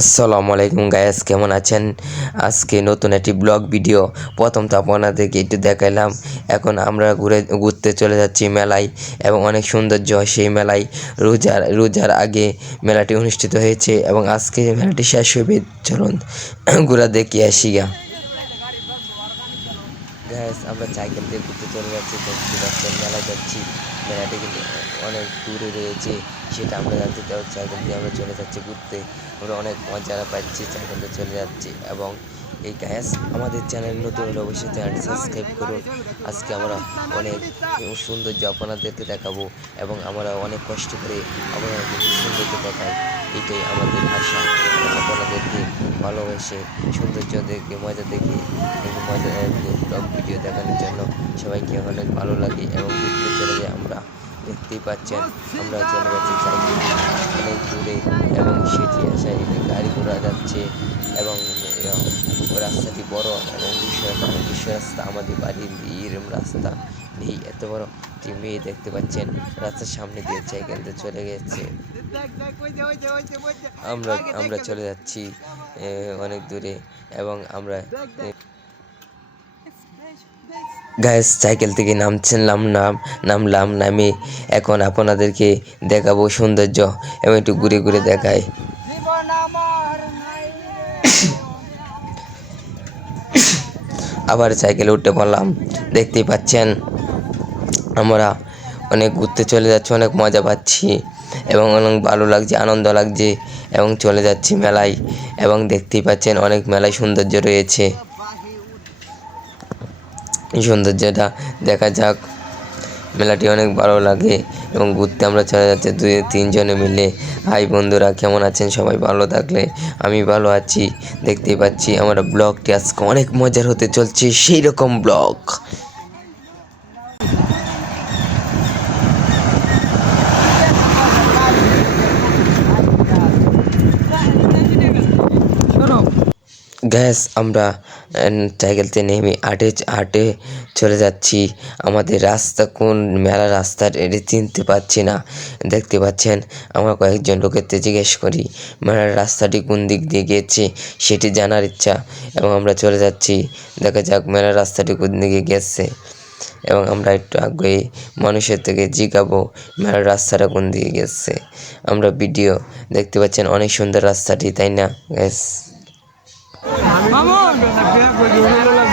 আসসালামু আলাইকুম গায়াস কেমন আছেন? আজকে নতুন একটি ব্লগ ভিডিও। প্রথম তো আপনাদেরকে একটু দেখাইলাম। এখন আমরা ঘুরে, ঘুরতে চলে যাচ্ছি মেলায় এবং অনেক সৌন্দর্য। হয় সেই মেলায় রোজার রোজার আগে মেলাটি অনুষ্ঠিত হয়েছে এবং আজকে মেলাটি শেষ হবে। চলুন ঘুরা দেখি, আসি গা। গ্যাস আমরা সাইকেল দিয়ে ঘুরতে চলে যাচ্ছি। মেলায় যাচ্ছি। মেলাটি কিন্তু অনেক দূরে রয়েছে, সেটা আমরা জানতে চাই। সাইকেল দিয়ে আমরা চলে যাচ্ছি ঘুরতে। আমরা অনেক মজা পাচ্ছি সাইকেল দিয়ে চলে যাচ্ছি এবং এই গ্যাস আমাদের চ্যানেল নতুন হলে অবশ্যই চ্যানেলটি সাবস্ক্রাইব করুন। আজকে আমরা অনেক সৌন্দর্য আপনাদেরকে দেখাবো এবং আমরা অনেক কষ্ট করে আপনাদেরকে সৌন্দর্য দেখাই। এটাই আমাদের আশা। আপনাদেরকে ভালোবেসে সৌন্দর্য দেখে, মজা দেখে এবং মজা ব্লগ ভিডিও দেখানোর জন্য সবাইকে অনেক ভালো লাগে এবং ঘুরতে চলে যাই আমরা। দেখতেই পাচ্ছেন, আমরা চলে যাচ্ছি সাইকেল অনেক দূরে এবং সেটি আসায় গাড়ি ঘোড়া যাচ্ছে এবং রাস্তাটি বড় এবং বিশ্ব বিশ্ব রাস্তা আমাদের বাড়ির রাস্তা নেই। এত বড় একটি মেয়ে দেখতে পাচ্ছেন, রাস্তার সামনে দিয়ে সাইকেল দিয়ে চলে গেছে। আমরা আমরা চলে যাচ্ছি অনেক দূরে এবং আমরা গ্যাস সাইকেল থেকে নামছিলাম নাম নামলাম নামে এখন আপনাদেরকে দেখাবো সৌন্দর্য এবং একটু ঘুরে ঘুরে নাই আবার সাইকেলে উঠে পড়লাম দেখতেই পাচ্ছেন আমরা অনেক ঘুরতে চলে যাচ্ছি অনেক মজা পাচ্ছি। এবং অনেক ভালো লাগছে, আনন্দ লাগছে এবং চলে যাচ্ছি মেলায় এবং দেখতেই পাচ্ছেন অনেক মেলায় সৌন্দর্য রয়েছে। সৌন্দর্যটা দেখা যাক। মেলাটি অনেক ভালো লাগে এবং ঘুরতে আমরা চলে যাচ্ছি দুই তিনজনে মিলে। হাই বন্ধুরা, কেমন আছেন? সবাই ভালো থাকলে আমি ভালো আছি। দেখতেই পাচ্ছি, আমার ব্লগটি আজকে অনেক মজার হতে চলছে সেই রকম ব্লগ। গ্যাস, আমরা সাইকেলতে নেমে আটে আটে চলে যাচ্ছি। আমাদের রাস্তা কোন মেলা রাস্তার এটি চিনতে পারছি না। দেখতে পাচ্ছেন, আমরা কয়েকজন লোকের থেকে জিজ্ঞেস করি, মেলার রাস্তাটি কোন দিক দিয়ে গিয়েছে? সেটি জানার ইচ্ছা, এবং আমরা চলে যাচ্ছি। দেখা যাক মেলার রাস্তাটি কোন দিকে গেছে এবং আমরা একটু আগ্রহী মানুষের থেকে জিগাবো মেলার রাস্তাটা কোন দিকে গেছে আমরা ভিডিও দেখতে পাচ্ছেন, অনেক সুন্দর রাস্তাটি, তাই না গ্যাস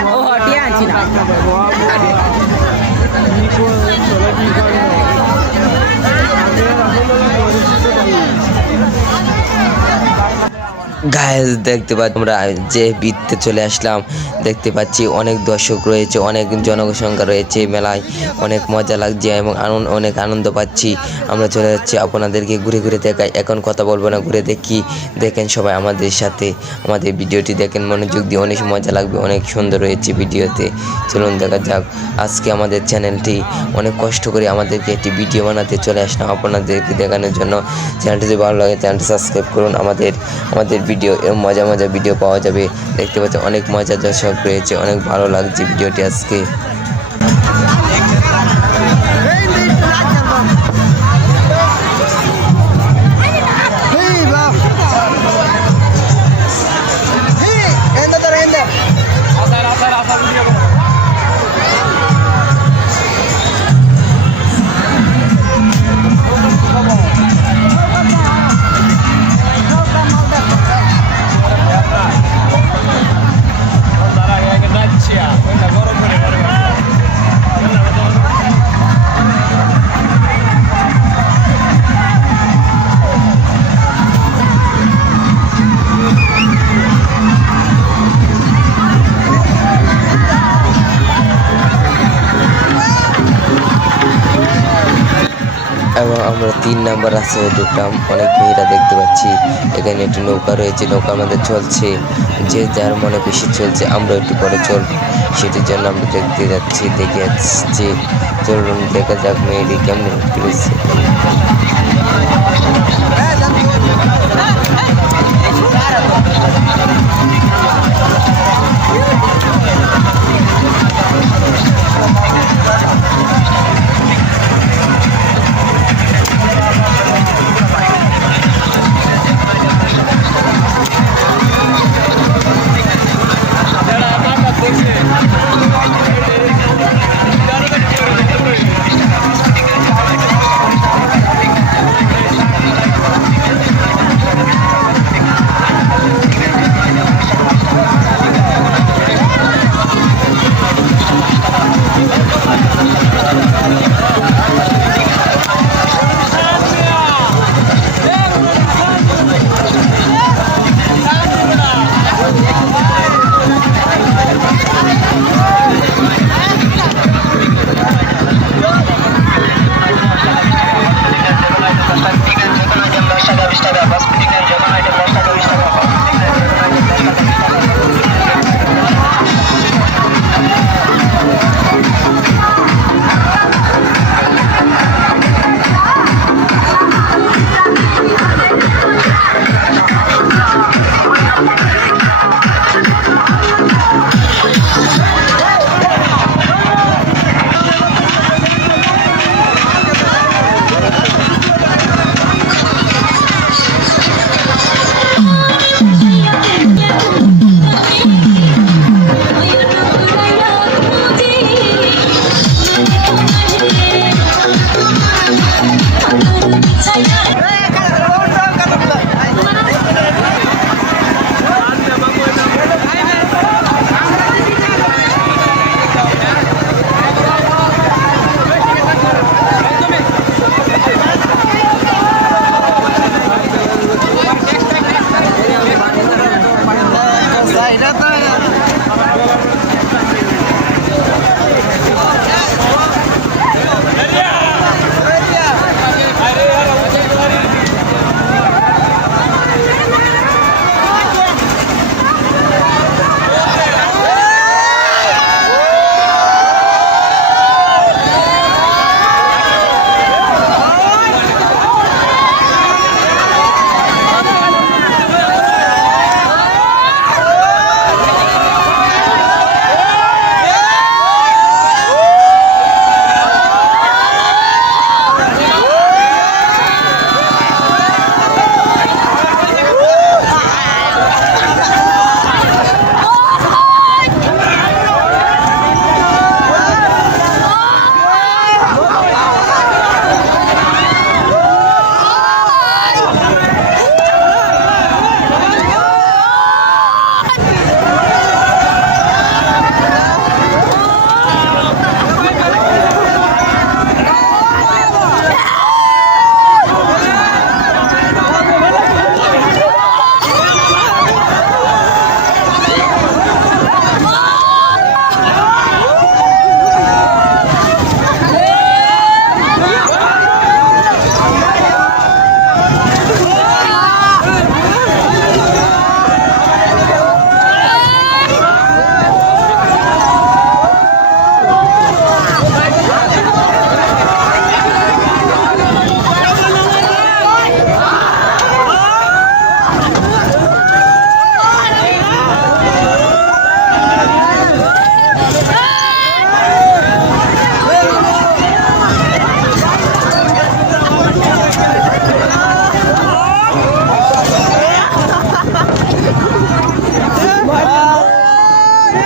ও হটিয়ে আনছি না গায়েস দেখতে পাচ্ছি আমরা যে বৃত্তে চলে আসলাম, দেখতে পাচ্ছি অনেক দর্শক রয়েছে, অনেক জনসংখ্যা রয়েছে মেলায়। অনেক মজা লাগছে এবং আনন্দ অনেক আনন্দ পাচ্ছি। আমরা চলে যাচ্ছি আপনাদেরকে ঘুরে ঘুরে দেখাই। এখন কথা বলব না, ঘুরে দেখি। দেখেন সবাই আমাদের সাথে। আমাদের ভিডিওটি দেখেন, মনোযোগ দিয়ে অনেক মজা লাগবে, অনেক সুন্দর রয়েছে ভিডিওতে। চলুন দেখা যাক। আজকে আমাদের চ্যানেলটি অনেক কষ্ট করে আমাদেরকে একটি ভিডিও বানাতে চলে আসলাম আপনাদেরকে দেখানোর জন্য। চ্যানেলটি যদি ভালো লাগে, চ্যানেলটি সাবস্ক্রাইব করুন। আমাদের আমাদের ভিডিও এরকম মজা মজা ভিডিও পাওয়া যাবে। দেখতে পাচ্ছেন অনেক মজা দর্শক রয়েছে, অনেক ভালো লাগছে ভিডিওটি আজকে। তিন নাম্বার আছে দুটাম অনেক মেয়েরা দেখতে পাচ্ছি। এখানে একটি নৌকা রয়েছে। নৌকা আমাদের চলছে। যে যার মনে বেশি চলছে আমরা একটু পরে চল সেটির জন্য আমরা দেখতে যাচ্ছি, দেখে যাচ্ছি চলুন, দেখা যাক মেয়েটি কেমন করেছে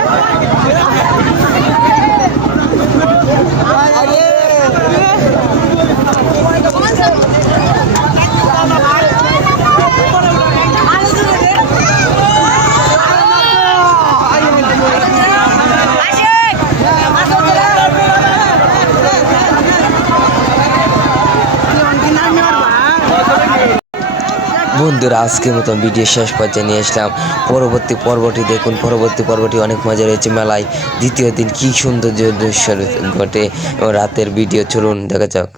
Thank you. বন্ধুরা, আজকের মতো ভিডিও শেষ পর্যায়ে নিয়ে আসলাম। পরবর্তী পর্বটি দেখুন। পরবর্তী পর্বটি অনেক মজা রয়েছে মেলায়। দ্বিতীয় দিন কী সুন্দর দৃশ্য ঘটে রাতের ভিডিও চলুন, দেখা যাক।